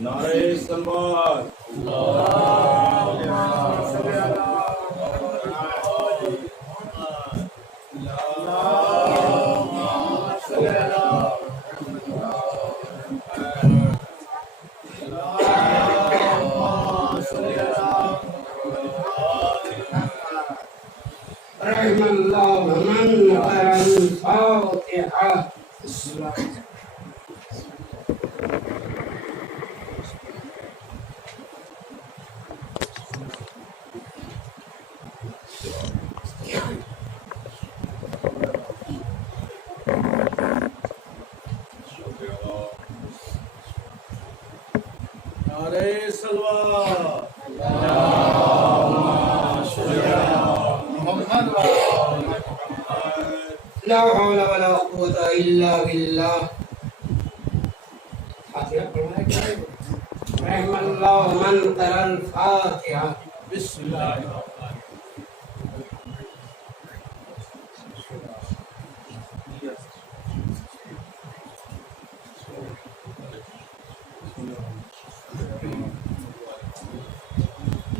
نعرہ سلوات رحم اللہ من قرأ الفاتحہ. نعرہ سلوات لا حول ولا قوة الا باللہ. فاتحہ پڑھنا ہے. رحم اللہ من قرأ الفاتحہ. بسم اللہ الرحمن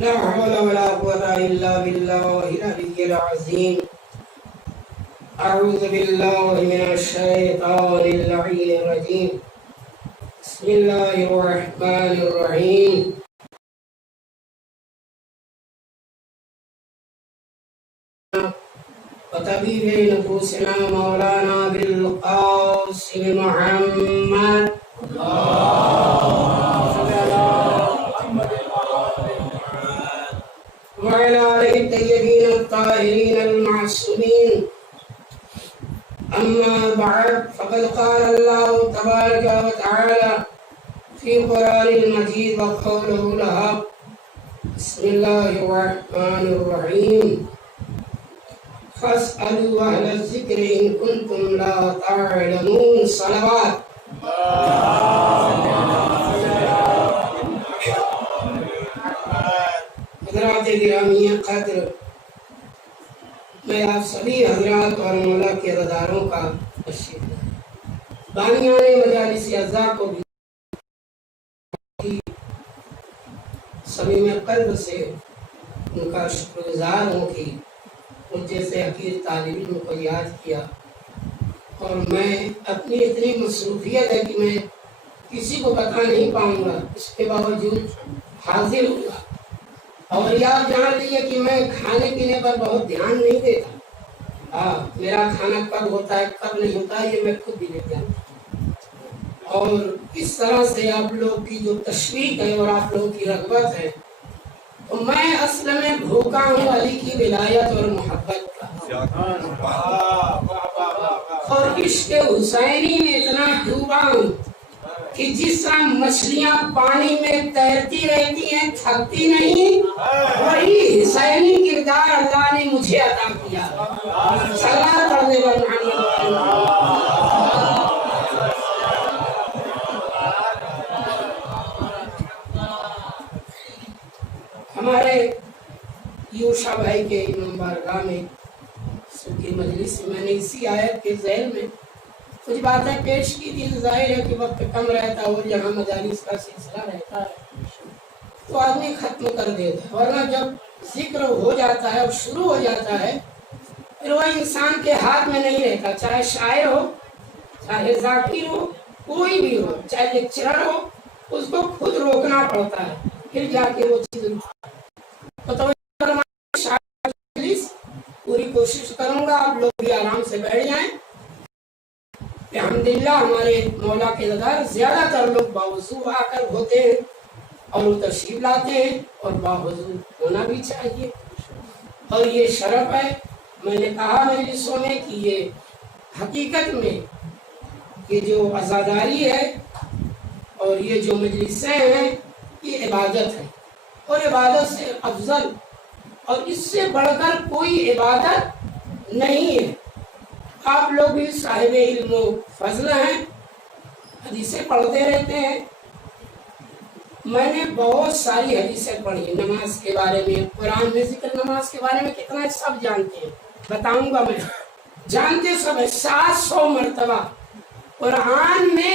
لا حول ولا قوة الا بالله العلي العظيم. اعوذ بالله من الشيطان اللعين الرجيم. بسم الله الرحمن الرحيم. وطبيب نفوسنا مولانا بالقاسم محمد. وعلى آله الطيبين الطاهرين المعصومين. أما بعد فقد قال الله تبارك وتعالى في القرآن المجيد وقوله الحق. بسم الله الرحمن الرحيم. فاسألوا أهل الذكر إن كنتم لا تعلمون. صلوات. حضرات گرامی قدر، میں آپ سبھی حضرات اور مولا کے عزاداروں کا بانیان مجالس اعزاء کو بھی سبھی میں قلب سے ان کا شکر گزار ہوں کہ مجھ جیسے حقیر طالب علم کو یاد کیا. اور میں اپنی اتنی مصروفیت ہے کہ میں کسی کو بتا نہیں پاؤں گا، اس کے باوجود حاضر ہوں گا. اور یاد جان لیے کہ میں کھانے پینے پر بہت دھیان نہیں دیتا. میرا کھانا کب ہوتا ہے کب نہیں ہوتا ہے یہ میں خود بھی نہیں جانتا. اور اس طرح سے آپ لوگ کی جو تشویق ہے اور آپ لوگوں کی رغبت ہے، تو میں اصل میں بھوکا ہوں علی کی ولایت اور محبت کا. اور عشق حسینی میں اتنا ڈوبا ہوں کہ جس طرح مچھلیاں پانی میں تیرتی رہتی ہیں تھکتی نہیں، وہی حسینی کردار اللہ نے مجھے عطا کیا. صلوات پڑھنے والے ہمارے یوشا بھائی کے امام بارگاہ میں سکی مجلس میں نے اسی آیت کے ذیل میں کچھ باتیں پیش کی تھی. ظاہر ہے کہ وقت کم رہتا اور جہاں مجالس کا سلسلہ رہتا ہے تو آدمی ختم کر دیتا ہے، ورنہ جب ذکر ہو جاتا ہے اور شروع ہو جاتا ہے پھر وہ انسان کے ہاتھ میں نہیں رہتا. چاہے شاعر ہو، چاہے ذاکر ہو، کوئی بھی ہو، چاہے لیکچرر ہو، اس کو خود روکنا پڑتا ہے پھر جا کے وہ چیز. پوری کوشش کروں گا آپ لوگ بھی آرام سے بیٹھ جائیں. الحمدللہ ہمارے مولا کے در زیادہ تر لوگ باوضو آ کر ہوتے ہیں اور وہ تشریف لاتے ہیں، اور باوضو ہونا بھی چاہیے. اور یہ شرف ہے. میں نے کہا مجلسوں میں کہ یہ حقیقت میں یہ جو عزاداری ہے اور یہ جو مجلسیں ہیں یہ عبادت ہے، اور عبادت سے افضل اور اس سے بڑھ کر کوئی عبادت نہیں ہے. آپ لوگ بھی صاحب علم و فضل ہیں، حدیثیں پڑھتے رہتے ہیں. میں نے بہت ساری حدیثیں پڑھی نماز کے بارے میں. قرآن میں ذکر نماز کے بارے میں کتنا ہے سب جانتے ہیں، بتاؤں گا میں. جانتے سب ہے 700 مرتبہ قرآن میں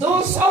200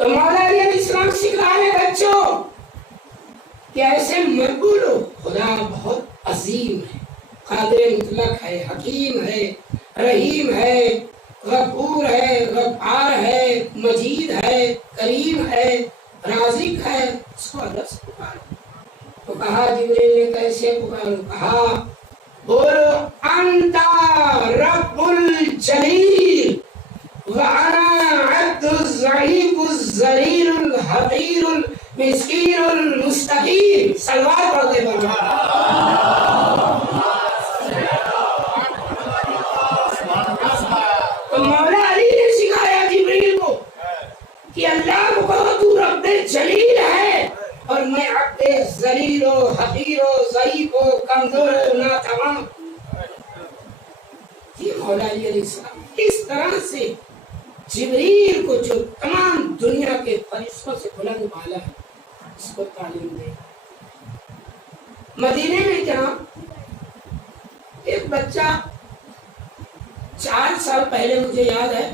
تو مولا علیہ السلام سکھا رہے بچوں کہ ایسے مت بولو، خدا بہت عظیم ہے، قادر مطلق ہے، حکیم ہے، رحیم ہے، غفور ہے، غفار ہے، مجید ہے، کریم ہے، رازق ہے، اس کو ادب سے پکارو۔ تو کہا جبریل نے کیسے پکارو؟ کہا بولو انتا رب الجلیل وانا عبد الضعیف الذلیل الحقیر المسکین المستقیم۔ سلوات پڑھ دے تو مولا علی نے سکھایا جبریل کو کہ اللہ کو کہو تو رب جلیل ہے اور میں عبد ذلیل و حقیر و ضعیف و کمزور و ناتوان۔ یہ مولا علی علیہ السلام اس طرح سے جبریل کو جو تمام دنیا کے فرشتوں سے بلند بالا ہے اس کو تعلیم دے۔ مدینے میں جہاں ایک بچہ 4 سال پہلے مجھے یاد ہے،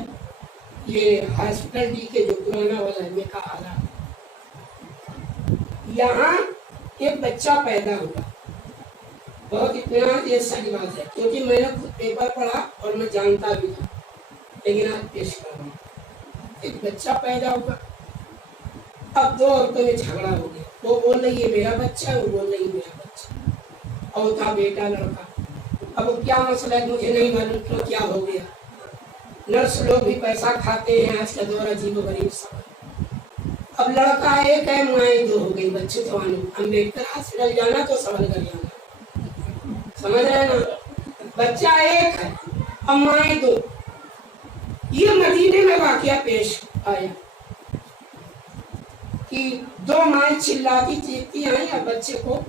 یہ ہاسپٹل ڈی کے جو پرانا والا ہے میکا آلہ، یہاں ایک بچہ پیدا ہوا، بہت اطمینان یہ سچ بات ہے کیونکہ میں نے خود پیپر پڑھا اور میں جانتا بھی تھا، لیکن آج پیش کر رہا ہوں۔ ایک بچہ پیدا ہوا، اب 2 عورتوں میں جھگڑا ہو گیا، وہ بول رہی ہے میرا بچہ، وہ بول رہی ہے میرا بچہ، اور تھا بیٹا لڑکا۔ اب وہ کیا مسئلہ ہے مجھے نہیں معلوم کیوں کیا ہو گیا، نرس لوگ بھی پیسہ کھاتے ہیں، آج کا دور عجیب و غریب سا۔ اب لڑکا ایک ہے، مائیں 2 ہو گئی، بچے تو امبیڈکر ہاسپٹل جانا تو سنبھل کر جانا، سمجھ رہے ہیں نا؟ بچہ ایک ہے اور مائیں 2۔ یہ مدینے میں واقعہ پیش آیا کہ 2 مائیں چلاتی چیختی آئیں اور بچے کو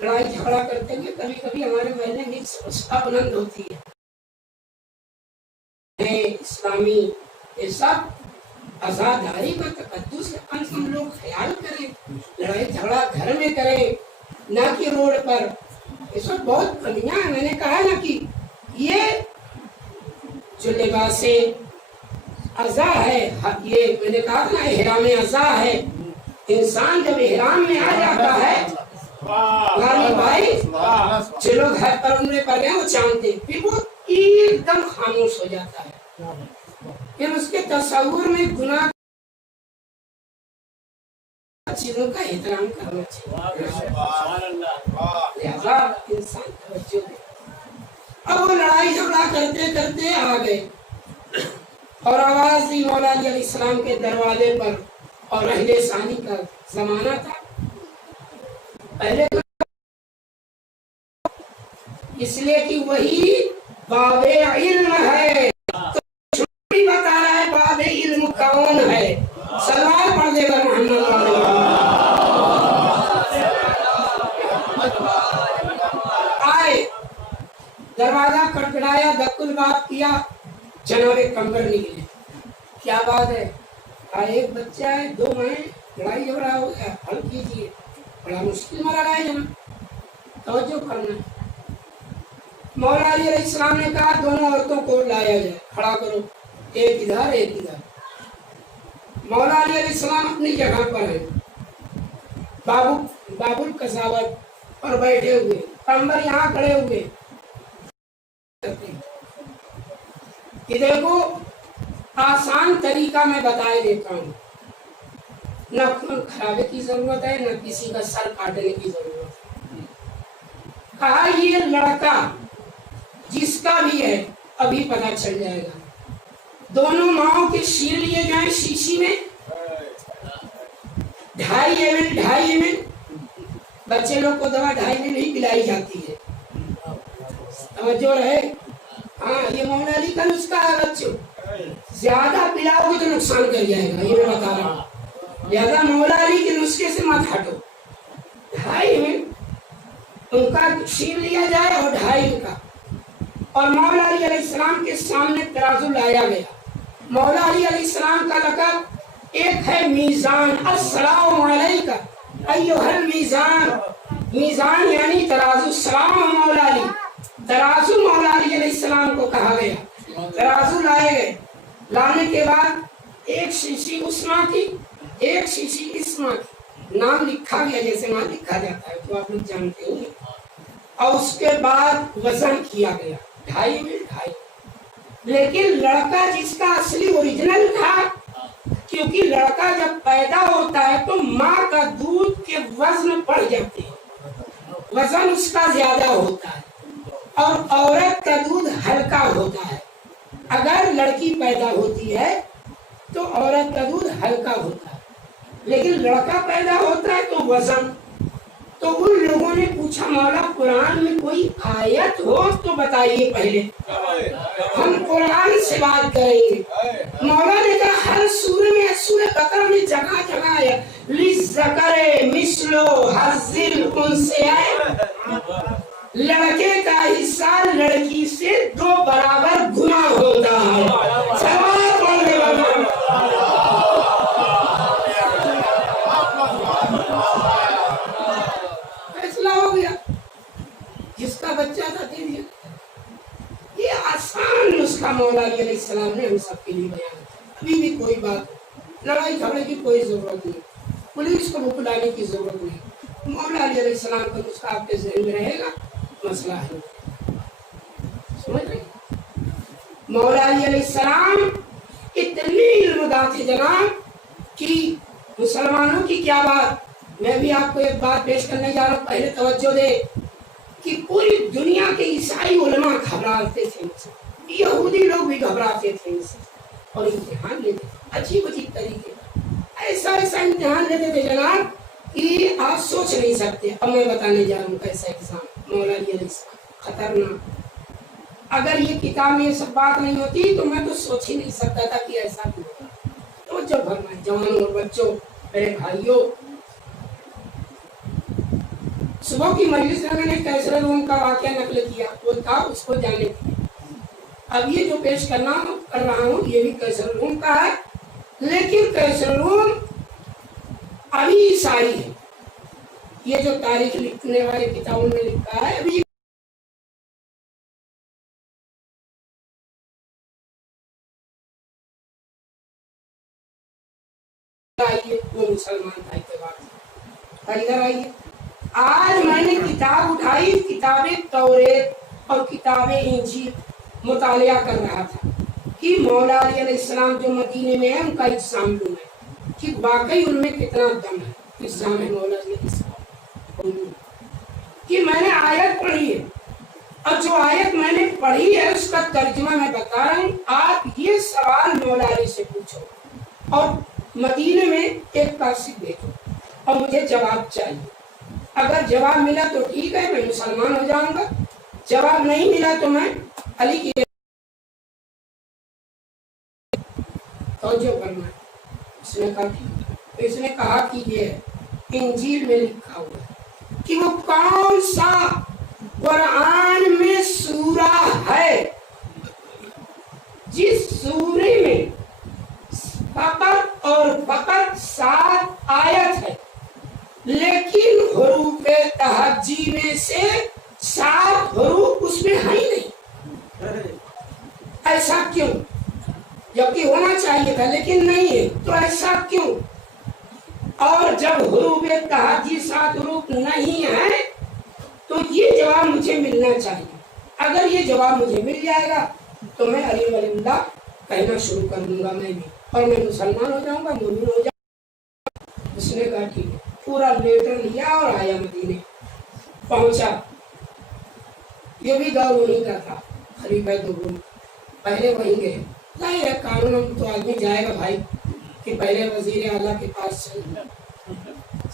لڑائی جھگڑا کرتے ہیں۔ کبھی کبھی ہمارے محلے میں سستا بلند ہوتی ہے، اسلامی یہ سب آزاداری کا تقدس ہے، ہم لوگ خیال کریں، لڑائی جھگڑا گھر میں کریں نہ کہ روڈ پر، اس وقت بہت کمیاں ہیں۔ میں نے کہا نا کہ یہ جو لباس عزا ہے، یہ میں نے کہا نا احرام عزا ہے، انسان جب احرام میں آ جاتا ہے غالب بھائی، جو لوگ گھر پر عمرے پر گئے وہ جانتے ہیں، پھر وہ ایک دم خاموش ہو جاتا ہے، پھر اس کے تصور میں گناہ چیزوں کا احترام کرنا چاہیے، لہذا انسان توجہ دے۔ اب وہ لڑائی جھگڑا کرتے کرتے آ گئے اور آواز دی مولا علیہ السلام کے دروازے پر، اور اہل ثانی کا زمانہ تھا، پہلے اس لیے کہ وہی باب علم ہے، تو بھی بتا رہا ہے باب علم کون ہے۔ سلوات پڑھ دے گا محمد آئے، دروازہ کھٹکھٹایا، دق الباب کیا، جناب کمبر نکلے، کیا بات ہے؟ ایک بچہ ہے، 2 مائیں، لڑائی جھگڑا ہو گیا، حل کیجیے، بڑا مشکل مرحلہ ہے جناب، توجہ کرنا ہے۔ مولا علیہ السلام نے کہا دونوں عورتوں کو لایا جائے، کھڑا کرو، ایک ادھر ایک ادھر۔ مولا علیہ السلام اپنی جگہ پر ہیں، باب القصاوت پر بیٹھے ہوئے، پیغمبر یہاں کھڑے ہوئے، کہ دیکھو آسان طریقہ میں بتائے دیتا ہوں، نہ خون خرابے کی ضرورت ہے، نہ کسی کا سر کاٹنے کی ضرورت ہے۔ کہا یہ لڑکا جس کا بھی ہے ابھی پتہ چل جائے گا، دونوں ماؤں کے شیر لیے جائیں شیشی میں، 2.5 ml، بچے لوگ کو دوا 2.5 ml نہیں پلائی جاتی ہے، توجہ رہے۔ ہاں یہ مولا علی کا نسخہ ہے بچوں، زیادہ پلاؤ گے تو نقصان کر جائے گا، یہ میں بتا رہا ہوں، لہذا مولا علی کے نسخے سے مت ہٹو۔ 2.5 ml ان کا شیر لیا جائے اور 2.5 کا، اور مولا علی علیہ السلام کے سامنے ترازو لایا گیا۔ مولا علی علیہ السلام کا لقب ایک ہے میزان، السلام علیکہ ایھا المیزان، میزان یعنی ترازو، سلام مولا علی، ترازو مولا علی علیہ السلام کو کہا گیا۔ ترازو لائے گئے، لانے کے بعد ایک شیشی اسما کی ایک شیشی اس ماں کی نام لکھا گیا جیسے وہاں لکھا جاتا ہے تو آپ لوگ جانتے ہی ہیں، اور اس کے بعد وزن کیا گیا 2.5 2.5، لیکن لڑکا جس کا اصلی اوریجنل تھا، کیونکہ لڑکا جب پیدا ہوتا ہے تو ماں کا دودھ کے وزن بڑھ جاتے ہیں، وزن اس کا زیادہ ہوتا ہے، اور عورت کا دودھ ہلکا ہوتا ہے۔ اگر لڑکی پیدا ہوتی ہے تو عورت کا دودھ ہلکا ہوتا ہے، لیکن لڑکا پیدا ہوتا ہے تو وزن۔ تو ان لوگوں نے پوچھا مولا قرآن میں کوئی آیت ہو تو بتائیے پہلے، ہم قرآن سے بات کریں گے۔ مولا نے کہا ہر سورہ میں، سورہ بقرہ میں جگہ جگہ ہے لِلذَّكَرِ مِثْلُ حَظِّ الْأُنثَيَيْنِ، لڑکے کا حصہ لڑکی سے 2 برابر گنا ہوتا ہے۔ سوال پڑھنے والا فیصلہ ہو گیا، جس کا بچہ تھا دے دیا۔ یہ آسان نسخہ مولا علیہ السلام نے ہم سب کے لیے بیان کیا۔ ابھی بھی کوئی بات لڑائی جھگڑے کی کوئی ضرورت نہیں، پولیس کو بلانے کی ضرورت نہیں، مولا علیہ السلام کا نسخہ آپ کے ذہن میں رہے گا، مسئلہ ہے۔ سمجھ رہے مولا علیہ السلام اتنی علمدار تھے جناب کہ مسلمانوں کی کیا بات، میں بھی آپ کو ایک بات پیش کرنے جا رہا ہوں، پہلے توجہ دے کہ پوری دنیا کے عیسائی علماء گھبراتے تھے، یہودی لوگ بھی گھبراتے تھے اور امتحان لیتے تھے عجیب عجیب طریقے کا، ایسا امتحان لیتے تھے جناب کہ آپ سوچ نہیں سکتے۔ اب میں بتانے جا رہا ہوں کیسا ایگزام مولا علیہ السلام، خطرناک۔ اگر یہ کتاب میں یہ سب بات نہیں ہوتی تو میں تو سوچ ہی نہیں سکتا تھا کہ ایسا بھی ہوگا۔ تو جب جوانوں اور بچوں، میرے بھائیوں، صبح کی مجلس میں نے کیسر روم کا واقعہ نقل کیا، وہ تھا اس کو جانے دیا۔ اب یہ جو پیش کر رہا ہوں یہ بھی کیسر روم کا ہے، لیکن کیسر روم ابھی عیسائی ہے۔ یہ جو تاریخ لکھنے والے کتابوں میں لکھا ہے ابھی وہ مسلمان بھائی کے بعد ادھر آئیے۔ آج میں نے کتاب اٹھائی، کتاب توریت اور کتاب انجیل مطالعہ کر رہا تھا کہ مولا علیہ السلام جو مدینے میں ہے ان کا اجسام لوں ہے کہ واقعی ان میں کتنا دم ہے، اجسام ہے مولا علیہ السلام کہ میں نے آیت پڑھی ہے، اور جو آیت میں نے پڑھی ہے اس کا ترجمہ میں بتا رہا ہوں۔ آپ یہ سوال مولا علیہ سے پوچھو اور مدینے میں ایک قاصد بھیجو اور مجھے جواب چاہیے۔ اگر جواب ملا تو ٹھیک ہے، میں مسلمان ہو جاؤں گا، جواب نہیں ملا تو میں علی کی توجہ کرنا ہے۔ اس نے کہا کہ یہ انجیل میں لکھا ہوا ہے کہ وہ کون سا قرآن میں سورہ ہے جس سورے میں فقط اور فقط 7 آیت ہے، لیکن حروف تہجی میں سے 7 حروف اس میں ہے ہی نہیں۔ ایسا کیوں؟ جبکہ ہونا چاہیے تھا لیکن نہیں ہے، تو ایسا کیوں؟ اور جب حروف تہجی 7 حروف نہیں ہے تو یہ جواب مجھے ملنا چاہیے۔ اگر یہ جواب مجھے مل جائے گا تو میں علی ولی اللہ کہنا شروع کر دوں گا میں بھی، اور میں مسلمان ہو جاؤں گا، مومن ہو جاؤں گا۔ اس نے کہا ٹھیک ہے، پورا لیٹر لیا اور آیا مدینے پہنچا۔ یہ بھی دور انہیں کا تھا، خلیفہ دوم پہلے وہیں گئے۔ ظاہر ہے قانون تو آدمی جائے گا بھائی کہ پہلے وزیر اعلیٰ کے پاس چلے،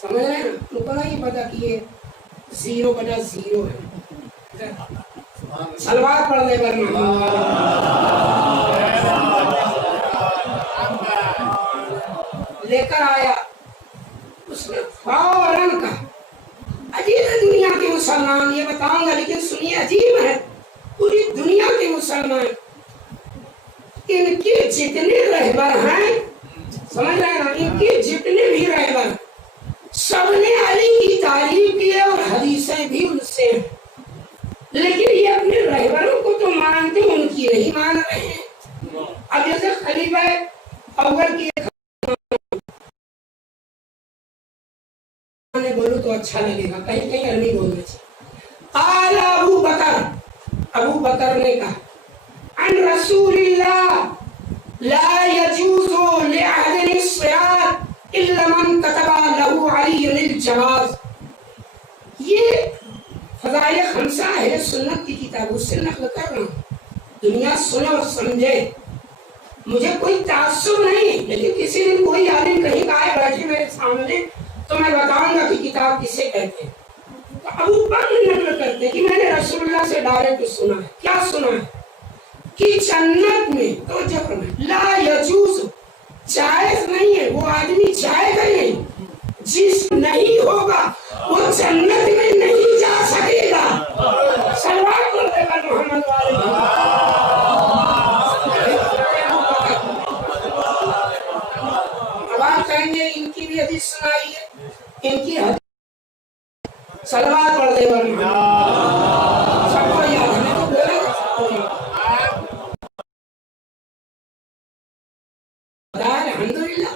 سمجھ رہے ہیں نا؟ ان کو نہیں پتا کہ یہ 0/0 ہے۔ سلوات پڑھنے پر لے کر آیا، اس نے فوراً کہا عجیب ہے دنیا کے مسلمان، یہ بتاؤں گا لیکن سنیے عجیب ہے، پوری دنیا کے مسلمان ان کے جتنے رہبر ہیں، سمجھ رہے ہیں، ان کے جتنے بھی رہبر سب نے علی کی تعریف کی ہے اور حدیثیں بھی ان سے ہیں، لیکن یہ اپنے رہبروں کو تو مانتے ان کی نہیں مان رہے ہیں۔ اب جیسے خلیفہ اول کی میں بولوں تو اچھا لگے گا, کہیں کہیں عربی بولنا چاہیے. قال ابو بکر نے کہا عن رسول اللہ لا يجوز لأحد الصيام الا من كتب له علي الجواز. یہ فضائل خمسہ اہل سنت کی کتاب اس سے نقل کر رہا ہوں, دنیا سنے اور سمجھے. مجھے کوئی تعصب نہیں, لیکن کسی دن کوئی عالم کہیں کا ہے بیٹھے میرے سامنے تو میں بتاؤں گا کہ کتاب کسے کہتے ہیں. تو ابو بکر نقل کرتے کہ میں نے رسول اللہ سے ڈائریکٹ سنا ہے. کیا سنا ہے؟ کہ جنت میں توجہ کرنا, لا یجوز, جائز نہیں ہے, وہ آدمی جائے گا نہیں, جس نہیں ہوگا وہ جنت میں نہیں جا سکے گا. صلوات کرتے گا محمد والے. ان کی بھی حدیث سنائی ہے, ان کی حدیث صلوات پڑھ دے گا. سب کو یاد ہے, میں تو بولا الحمدللہ.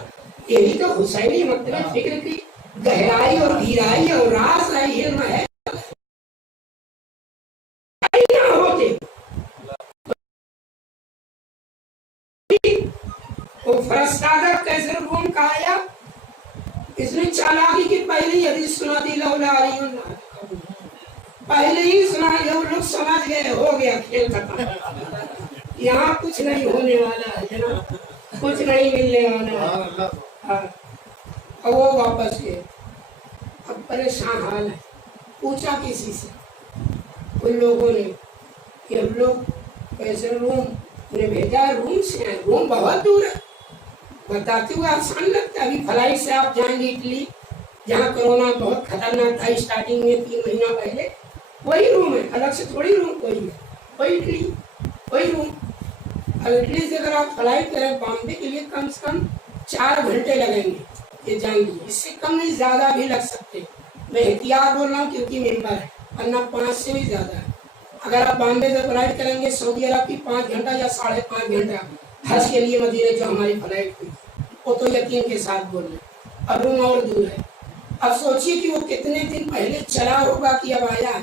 یہی تو حسینی مطلب فکر کی گہرائی اور گہرائی اور راز ہے, علم ہے. وہ فرستادہ کیسے روم کا آیا, اس نے چالاکی کی پہلے ہی حدیث سنا دی, لولا علی اللہ, پہلے ہی سنا دیا. وہ لوگ سمجھ گئے ہو گیا کھیل ختم, یہاں کچھ نہیں ہونے والا ہے جناب, کچھ نہیں ملنے والا ہے. اور وہ واپس گئے. اب پریشان حال ہے. پوچھا کسی سے ان لوگوں نے کہ ہم لوگ کیسے روم انہیں بھیجا, روم سے ہیں, روم بہت دور ہے. بتاتے ہوئے آسان لگتا ہے. ابھی فلائی سے آپ جائیں گے اٹلی, جہاں کرونا بہت خطرناک تھا اسٹارٹنگ میں 3 مہینہ پہلے, وہی روم ہے, الگ سے تھوڑی روم کوئی ہے, وہی اٹلی وہی روم. اب اٹلی سے اگر آپ فلائی کریں بامبے کے لیے کم سے کم 4 گھنٹے لگیں گے یہ جائیں گے, اس سے کم نہیں زیادہ بھی لگ سکتے. میں احتیاط بول رہا ہوں کیونکہ ممبر ہے, ورنہ 5 سے بھی زیادہ ہے. اگر آپ بامبے سے فلائٹ کریں گے سعودی عرب کی 5 گھنٹہ یا 5.5 گھنٹہ حج کے لیے مدینے جو ہماری فلائٹ ہوئی, وہ تو یقین کے ساتھ بول رہے ہیں. اب روم اور دور ہے. اب سوچیے کہ وہ کتنے دن پہلے چلا ہوگا کہ اب آیا ہے.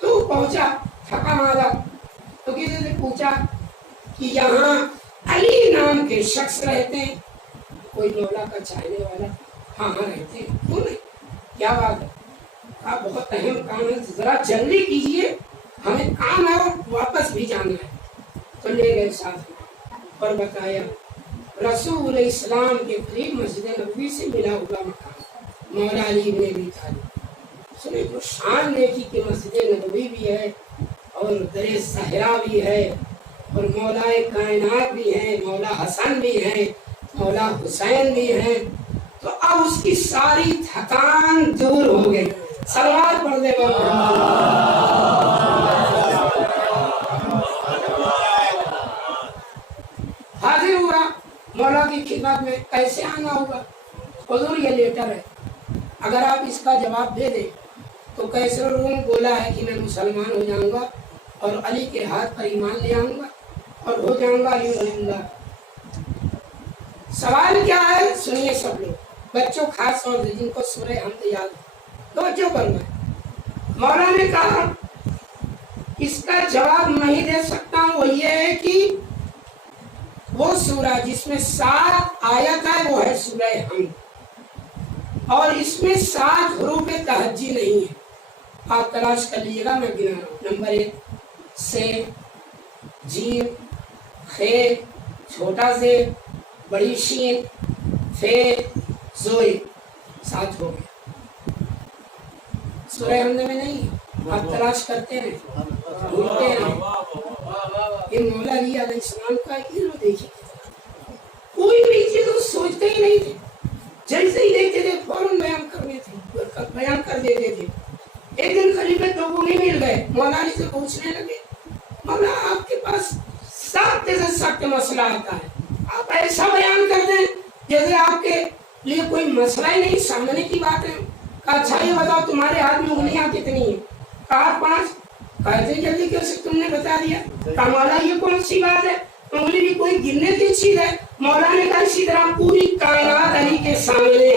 تو پہنچا تھکا مارا, تو کسی سے پوچھا کہ یہاں علی نام کے شخص رہتے ہیں, کوئی مولا کا چاہنے والا. ہاں ہاں رہتے ہیں. کیوں نہیں, کیا بات ہے, آپ بہت اہم کام ہے, ذرا جلدی کیجیے, ہمیں کام ہے اور واپس بھی جانا ہے. تو لے گئے ساتھ اور بتایا رسول اسلام کے قریب مسجد نبوی سے ملا ہوا مقام مولا علی بن ابی طالب. سنے جو شان نیکی کہ مسجد نبوی بھی ہے اور در صحرا بھی ہے اور مولا کائنات بھی ہے, مولا حسن بھی ہے, مولا حسین بھی ہے. تو اب اس کی ساری تھکان دور ہو گئی. صلوات پڑھ دے حاضر ہوا مولا کی خدمت میں. کیسے آنا ہوگا؟ حضور یہ لیٹر ہے, اگر آپ اس کا جواب دے دیں تو کیسر روم بولا ہے کہ میں مسلمان ہو جاؤں گا اور علی کے ہاتھ پر ایمان لے آؤں گا اور ہو جاؤں گا علی ولی اللہ. سوال کیا ہے سنیے سب لوگ, بچوں خاص طور سے جن کو سورہ حمد یاد ہے, توجہ کرنا. مولا نے کہا اس کا جواب نہیں دے سکتا ہوں, وہ یہ ہے کہ وہ سورہ جس میں 7 آیت ہے وہ ہے سورہ حمد, اور اس میں 7 حروف تہجی نہیں ہے. آپ تلاش کر لیجیے گا, میں گنا رہا ہوں. نمبر 1 سے, جیم, خے, چھوٹا سے, بڑی شین, فے, زوئی, 7 ہو گئے. سورہ حمد میں نہیں, آپ تلاش کرتے ہیں ڈھونڈتے ہیں. یہ مولا علی علیہ السلام کا علم دیکھیے, کوئی بھی چیز وہ سوچتے ہی نہیں تھے, جیسے ہی دیکھتے تھے فوراً بیان کر دیتے تھے. ایک دن خلیفہ دومی مل گئے, مولا علی سے پوچھنے لگے مولا آپ کے پاس سخت سے سخت مسئلہ آتا ہے, آپ ایسا بیان کر دیں جیسے آپ کے لیے کوئی مسئلہ ہی نہیں, سامنے کی بات ہے. اچھا یہ بتاؤ تمہارے ہاتھ میں انگلیاں کتنی ہیں؟ کہا 5. کہتے جلدی کیسے تم نے بتا دیا؟ کہا مولا یہ کون سی بات ہے, انگلی بھی کوئی گرنے کی چیز ہے؟ مولا نے کہا اسی طرح پوری کائنات علی کے سامنے ہے.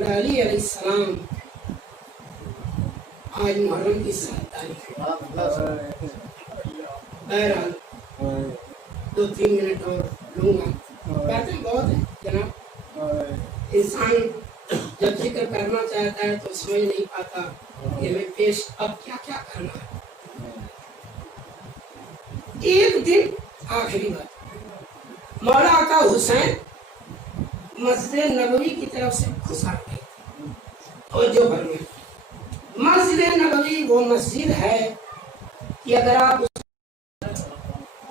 اور علی علیہ السلام آج محرم کی 7 تاریخ ہے. بہرحال 2-3 منٹ اور لوں گا. باتیں بہت ہیں جناب. انسان جب ذکر کرنا چاہتا ہے تو سمجھ نہیں پاتا کہ ہمیں پیش اب کیا کیا کرنا ہے. ایک دن آخری بات مولا آقا حسین مسجد نبوی کی طرف سے گزر گئے. اور جو بنے مسجد نبوی وہ مسجد ہے کہ اگر آپ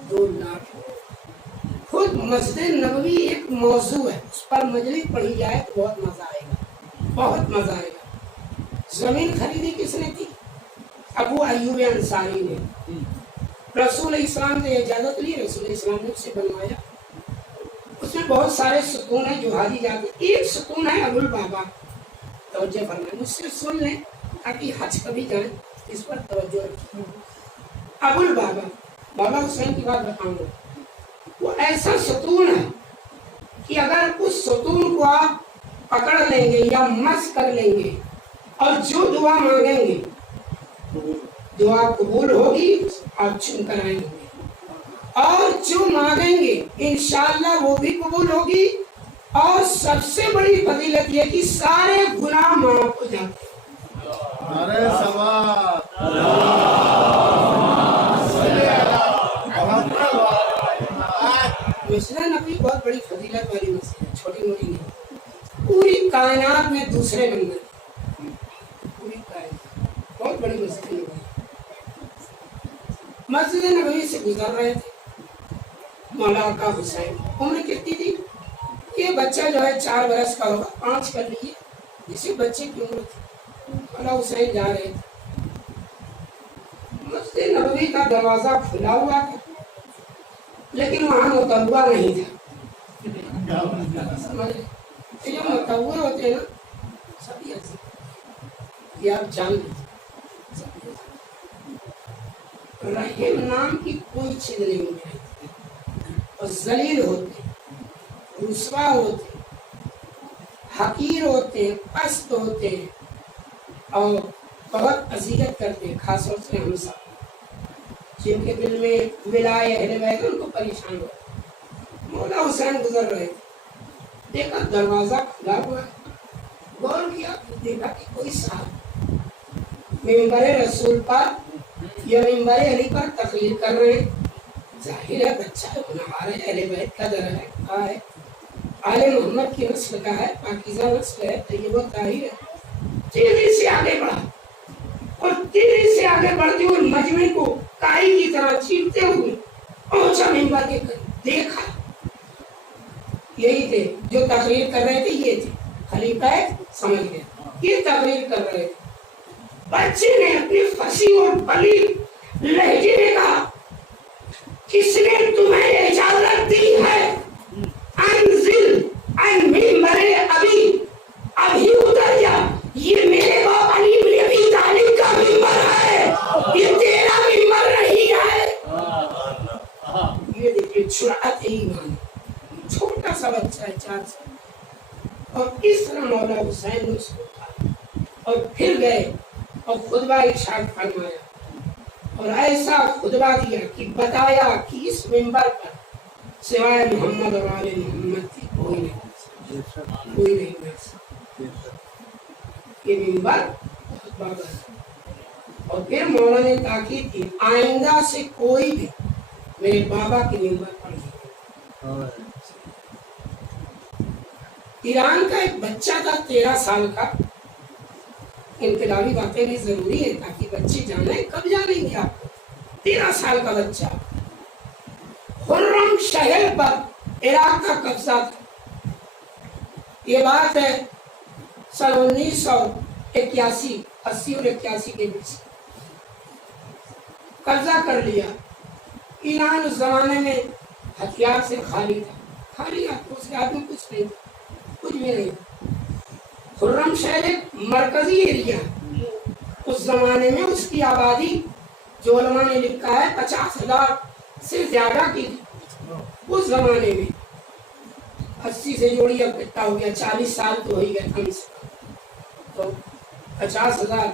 2 لاکھ خود مسجد نبوی ایک موضوع ہے, اس پر مجلس پڑھی جائے تو بہت مزہ آئے گا, بہت مزہ آئے گا. زمین خریدی کس نے تھی؟ ابو ایوب انصاری نے. رسول اسلام نے اجازت لی, رسول اسلام نے اسے بنوایا. اس میں بہت سارے ستون ہیں جو حاجی جاتے. ایک ستون ہے ابو البابا. توجہ فرمائیں, مجھ سے سن لیں تاکہ حج کبھی جائیں, اس پر توجہ رکھیں. ابو البابا بابا حسین کی بات بتاؤں گا. وہ ایسا ستون ہے کہ اگر اس ستون کو آپ پکڑ لیں گے یا مس کر لیں گے اور جو دعا مانگیں گے دعا قبول ہوگی, آپ چن کر آئیں گے, اور جو مانگیں گے انشاءاللہ وہ بھی قبول ہوگی. اور سب سے بڑی فضیلت یہ کہ سارے گناہ معاف ہو جاتے ہیں. مسجد نبوی بہت بڑی فضیلت والی مسجد ہے, چھوٹی موٹی نہیں. پوری کائنات میں دوسرے نمبر, پوری کائنات بہت بڑی مسجد نبوی. مسجد نبوی سے گزر رہے تھے مولا آقا حسین. عمر کتنی تھی؟ یہ بچہ جو ہے 4 برس کا ہوگا, 5 کر لیجیے, اسی بچے کی عمر تھی. مولا حسین جا رہے تھے. مسجد نبوی کا دروازہ کھلا ہوا تھا لیکن وہاں متوع نہیں تھا. سمجھ رہے, یہ جو متوع ہوتے ہیں نا سب یہ آپ جان لیجیے. رحم نام کی کوئی چیز نہیں ہوتی, اور ذلیل ہوتے, رسوا ہوتے, حقیر ہوتے, پست ہوتے اور بہت اذیت کرتے, خاص طور سے ہم سب جن کے دل میں ولائے اہل بیت ان کو پریشان ہو. مولا حسین گزر رہے تھے, دیکھا دروازہ کھلا ہوا ہے, غور کیا, دیکھا کہ کوئی صاحب منبر رسول پر یا منبر علی پر تقریر کر رہے ہیں. ظاہر ہے بچہ ہمارے اہل بیت کا در ہے, آل محمد کی نسل کا ہے, پاکیزہ نسل ہے, طیب و طاہر ہے. تیزی سے آگے بڑھا اور تیزی سے آگے بڑھتے ہوئے مجمع کو کائی کی طرح چیرتے ہوئے پہنچا منبر کے قریب. دیکھا یہی تھے جو تقریر کر رہے تھے, یہ تھے خلیفہ, سمجھ گئے یہ تقریر کر رہے تھے. بچے نے اپنی فصیح اور بلیغ لہجے میں کہا, کس نے تمہیں اجازت دی ہے انزل ان منبر ابھی, ابھی اتر جا, یہ میرے باپ علی بن ابی طالب کا منبر ہے, یہ تیرا منبر نہیں ہے. یہ دیکھیں جرأت ایمان, چھوٹا سا بچہ ہے 4 سال, اور اس طرح مولا حسین نے اس کو اٹھایا اور پھر گئے اور خطبہ ارشاد فرمایا, اور ایسا خطبہ دیا کہ بتایا کہ اس منبر پر سوائے محمد اور آل محمد کی کوئی نہیں, کوئی نہیں بیٹھ سکتا. یہ منبر خطبہ ہے. اور پھر مولا نے تاکید کی, آئندہ سے کوئی بھی میرے بابا کے منبر پر نہیں. ایران کا ایک بچہ تھا 13 سال کا, انقلابی باتیں بھی ضروری ہیں تاکہ بچے جانیں, کب جانیں گے آپ. 13 سال کا بچہ, خرم شہر پر عراق کا قبضہ تھا. یہ بات ہے سن 1981, 80 اور 81 کے بیچ. قبضہ کر لیا. ایران اس زمانے میں ہتھیار سے خالی تھا, خالی اس کے ہاتھ میں کچھ نہیں تھا, کچھ بھی نہیں. خرم شہر ایک مرکزی ایریا, اس زمانے میں اس کی آبادی جو علماء نے لکھا ہے 50,000 سے زیادہ کی تھی اس زمانے میں. 80 سے جوڑی اب کتنا ہو گیا, 40 سال تو ہو ہی گیا کم سے کم. 50,000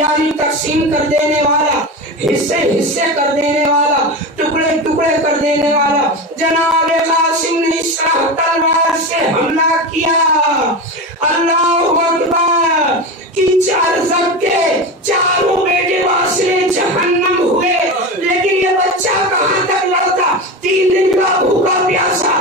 یعنی تقسیم کر دینے والا، حصے حصے کر دینے والا، ٹکڑے ٹکڑے کر دینے والا، جناب قاسم نے اس طرح تلوار سے حملہ کیا، اللہ اکبر، کہ زب کے چاروں بیٹے واسلے جہنم ہوئے، لیکن یہ بچہ کہاں تک لڑتا، 3 دن کا بھوکا پیاسا،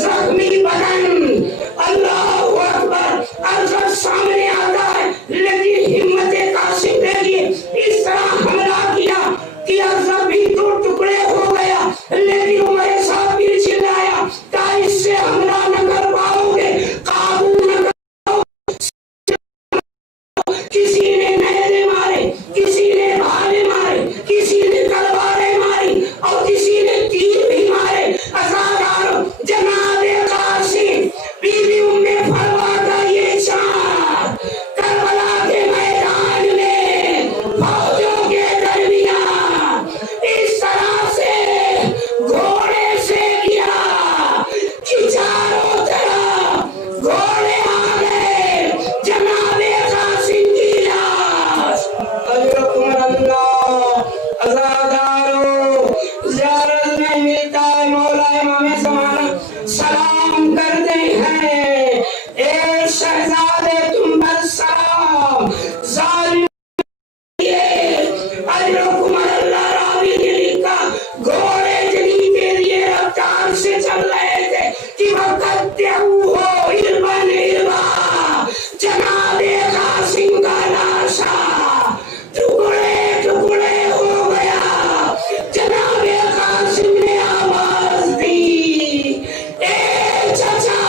زخمی بدن، اللہ اکبر، ارض سامنے آتا ہے، لیکن ہمت قاسم دیکھیے، اس طرح حملہ کیا کہ ارض بھی 2 ٹکڑے ہو گیا، لیکن عمر صاحب بھی چلایا کہ اس سے حملہ نہ کر پاؤ گے، قابو نہ کر، کسی نے نہریں مارے، کسی نے بھالے مارے، کسی نے تلواریں ماری اور کسی نے تیر بھی مارے، ازاداروں، جناب قاسم، بی بی ام فروا کا یہ شان، کربلا کے میدان میں فوجوں کے درمیان اس طرح سے گھوڑے سے گیا کہ چاروں طرف گھوڑے آ گئے، جناب قاسم کی لاش، اجرکم اللہ، ازاداروں، زیارت میں ملتا ہے مولا امام زمانہ، سلام کرتے ہیں، اے شہزادے تم پر سلام، ظالم اجرکم اللہ، راوی نے لکھا گھوڑے جنی کے لیے رفتار سے چل رہے تھے کہ وقت ہو علبن علبا، جناب قاسم کا لاشا ٹکڑے ٹکڑے ہو گیا، جناب قاسم نے آواز دی، اے چچا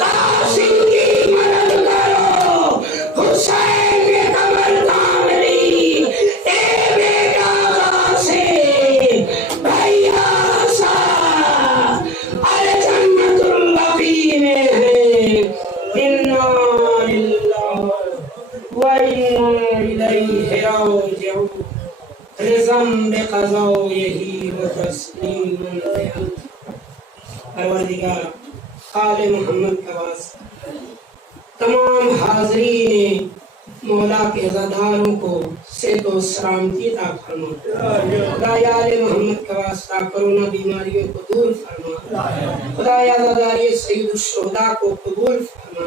قاسم کی مدد کرو، حسین نے کمر تھام لی، اے بیٹا قاسم، بھیا سا، الجنت البقیع میں ہے، انا للہ وَإِنَّا إِلَيْهِ رَاجِعُونَ، رضم بقضاء یہی و تسلیم بِأَمْرِ، پروردگار آل محمد کا واسطہ، تمام حاضرین مولا کے عزاداروں کو صحت و سلامتی عطا فرما، خدایا آل محمد کا واسطہ کرونا بیماریوں کو دور فرما، خدایا عزاداری سید الشہداء کو قبول فرما،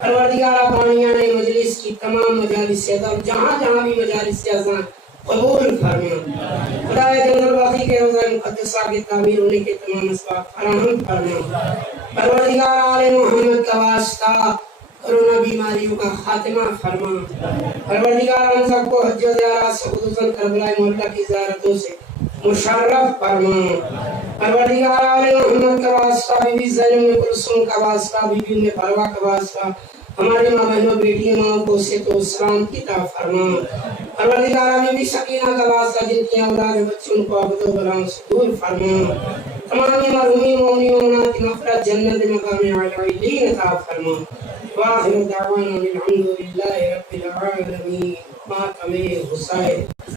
پروردگار بانیان مجلس کی تمام مجالس ادب جہاں جہاں بھی مجالس اذان قبول فرما، خدایا جنرل باقی کے روضہ مقدسہ کے تعمیر ہونے کے تمام اسباب فراہم فرما، پروردگار آل محمد کا واسطہ کرونا بیماریوں کا خاتمہ فرما، پروردگار ہم سب کو حج و زیارات سے خصوصاً کربلا مولا کی زیارتوں سے مشرف فرما، پروردگار آل محمد کا واسطہ، بی بی زینب کلثوم کا واسطہ، بی بی ام فروا کا واسطہ، ہماری ماں بہنوں بیٹیوں ماں کو صحت و سلامتی عطا فرما، پروردگار بی بی سکینہ کا واسطہ، جن کی اولاد بچوں کو آفت و بلاؤں سے دور فرما، تمام مرحومین مومنین مومنات کی مغفرت جنت مقام علیین عطا فرما، وآخر دعوانا الحمد للہ رب العالمین، ماتم حسین۔